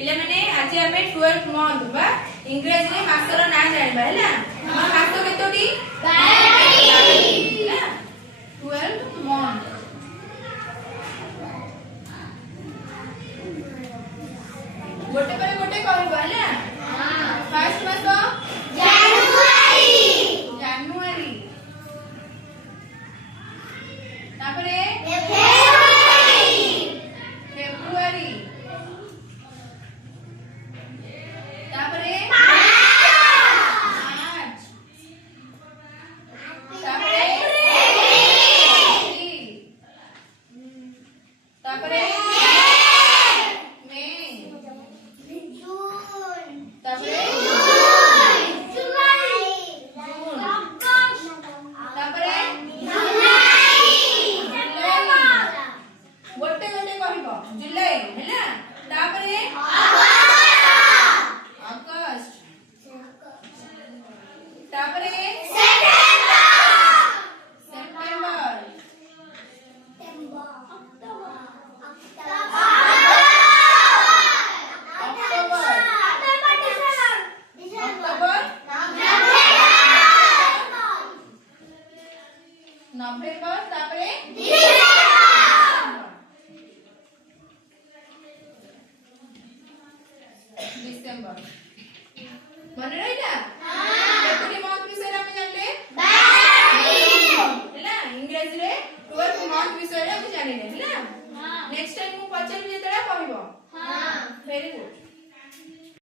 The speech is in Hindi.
पिले माने आज हमें 12th मंथ बा इंग्लिश रे मासर ना जानबा हैला हम मास केतोटी 12 ना 12th मंथ गोटे पर गोटे कहबा हैला हां फर्स्ट मास जानुआरी तापरे फेब्रुआरी तापरे मार्च तापरे तापरे मई तापरे गोटे गोटे कहबो जुलाई हैला तापरे अगस्त तापरे सेप्टेम्बर नवंबर तापरे डिसेंबर मन रहिला